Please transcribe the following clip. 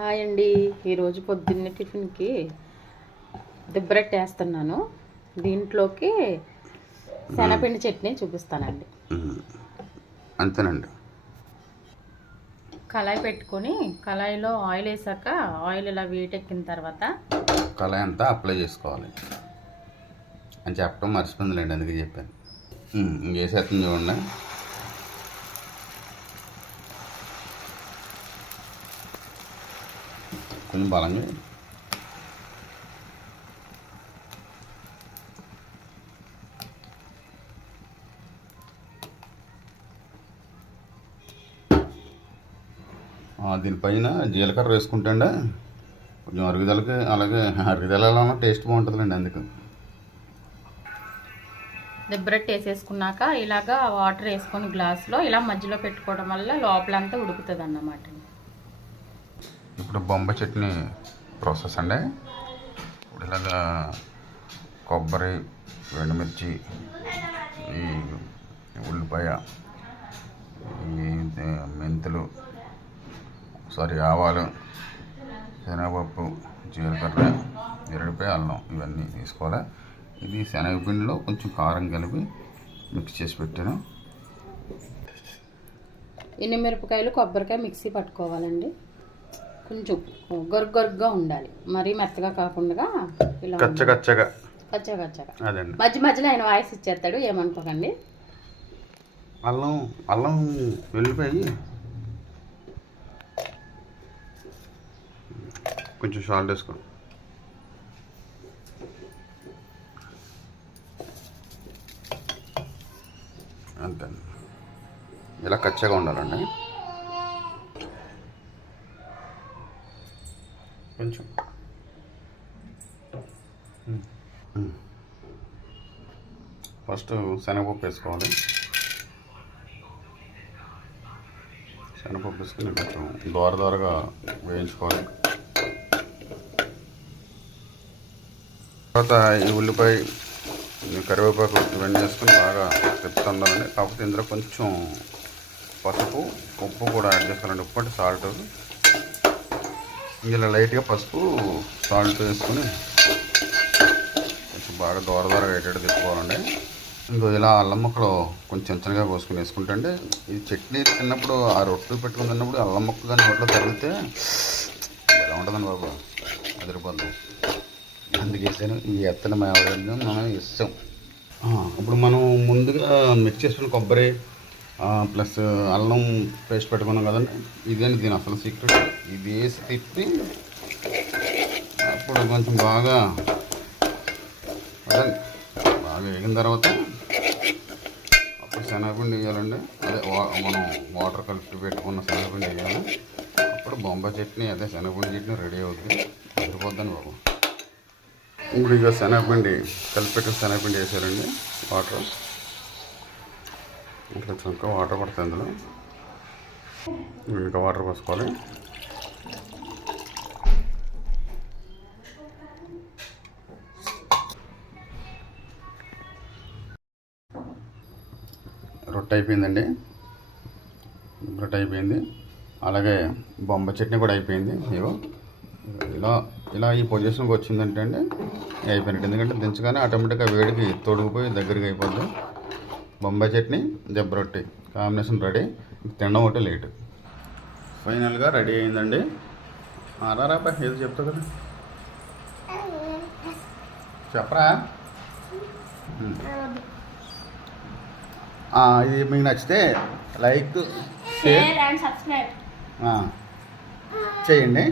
Hi అండి. ఈరోజు పొద్దున్నే టిఫిన్కి దిబ్బరొట్టె వేస్తున్నాను. దీంట్లోకి శనగపిండి చట్నీ చూపిస్తానండి. అంతేనండి. కళాయి పెట్టుకొని కళాయిలో ఆయిల్ వేసాక ఆయిల్ ఇలా వేటెక్కిన తర్వాత కళాయి అంతా అప్లై చేసుకోవాలి అని చెప్పడం మర్చిపోయిందిలేండి, అందుకే చెప్పాను. ఇంకేసేస్తుంది చూడండి. కొంచెం బలంగా దీనిపైన జీలకర్ర వేసుకుంటే కొంచెం అరుగుదలకి, అలాగే అరుగుదలలో టేస్ట్ బాగుంటుందండి. అందుకు దిబ్బరొట్టె వేసేసుకున్నాక ఇలాగా వాటర్ వేసుకొని గ్లాసులో ఇలా మధ్యలో పెట్టుకోవడం వల్ల లోపలంతా ఉడుకుతుంది అన్నమాట. ఇప్పుడు బొంబాయి చట్నీ ప్రాసెస్ అండి. ఇప్పుడు ఇలాగా కొబ్బరి, ఎండుమిర్చి, ఈ ఉల్లిపాయ, ఈ మెంతులు, ఆవాలు, శనగపప్పు, జీలకర్ర, ఎరడిపాయ, అల్లం ఇవన్నీ తీసుకోవాలి. ఇది శనగపిండిలో కొంచెం కారం కలిపి మిక్స్ చేసి పెట్టాను. ఎండుమిరపకాయలు, కొబ్బరికాయ మిక్సీ పట్టుకోవాలండి. కొంచెం గొరగొరగ్గా ఉండాలి, మరీ మెత్తగా కాకుండా ఇలా కచ్చగా అదండి. మధ్య మధ్యలో ఆయన వాయిస్ ఇచ్చేస్తాడు, ఏమనుకోకండి. అల్లం వెల్లిపాయి, కొంచెం సాల్ట్ వేసుకో. అంతే, ఇలా కచ్చగా ఉండాలండి. కొంచెం ఫస్ట్ శనగపప్పు వేసుకోవాలి. శనగపప్పు వేసుకుని కొంచెం దోరగా వేయించుకోవాలి. తర్వాత ఈ ఉల్లిపాయ, కరివేపాకు ఇవన్నీ వేసుకుని బాగా తిప్పుతుండాలండి. కాకపోతే ఇందులో కొంచెం పసుపు, ఉప్పు కూడా యాడ్ చేసుకోవాలండి. ఉప్పు అంటే సాల్ట్, ఇందులో లైట్గా పసుపు, సాల్ట్ వేసుకుని కొంచెం బాగా దోరగా అయ్యేటట్టు తిప్పుకోవాలండి. ఇంకో ఇలా అల్లం ముక్కలు కొంచెం చిన్నగా కోసుకుని వేసుకుంటే అండి, ఇది చట్నీ తిన్నప్పుడు ఆ రొట్టెలు పెట్టుకుని తిన్నప్పుడు అల్లం ముక్క కానీ నోట్లో తగిలితే ఎలా ఉంటుందండి బాబు, అదిరిపోద్ది. అందుకేసాను ఈ ఎత్తన మనం ఇస్తాం. ఇప్పుడు మనం ముందుగా మిక్స్ చేసుకున్న కొబ్బరి ప్లస్ అల్లం పేస్ట్ పెట్టుకున్నాం కదండి, ఇదేంటి దీని అసలు సీక్రెట్. ఇది వేసి తిప్పి అప్పుడు కొంచెం బాగా వేగిన తర్వాత అప్పుడు శనగపిండి వేయాలండి. అదే మనం వాటర్ కలిపి పెట్టుకున్న శనగపిండి వేయాలి. అప్పుడు బొంబాయి చట్నీ, అదే శనగపిండి చట్నీ రెడీ అవుతుంది. సరిపోద్దని బాబు. ఇప్పుడు ఇక శనగపిండి కలిపెట్టిన శనగపిండి వేసారండి. వాటర్ ఇంకా వాటర్ పడుతుంది అందులో. ఇంకా వాటర్ పోసుకోవాలి. రొట్టె అయిపోయిందండి, రొట్టె అయిపోయింది. అలాగే బొంబాయి చట్నీ కూడా అయిపోయింది. ఇగో ఇలా ఈ పొజిషన్కి వచ్చిందంటే అండి అయిపోయినట్టు. ఎందుకంటే దించగానే ఆటోమేటిక్గా వేడికి తొడిగిపోయి దగ్గరికి అయిపోద్ది. బొంబాయి చట్నీ, దిబ్బరొట్టె కాంబినేషన్ రెడీ. తినడం ఒకటి లేట్. ఫైనల్గా రెడీ అయిందండి. రాపా ఏదో చెప్తా కదా, చెప్పరా. ఇది మీకు నచ్చితే లైక్, షేర్ అండ్ సబ్స్క్రైబ్ చేయండి.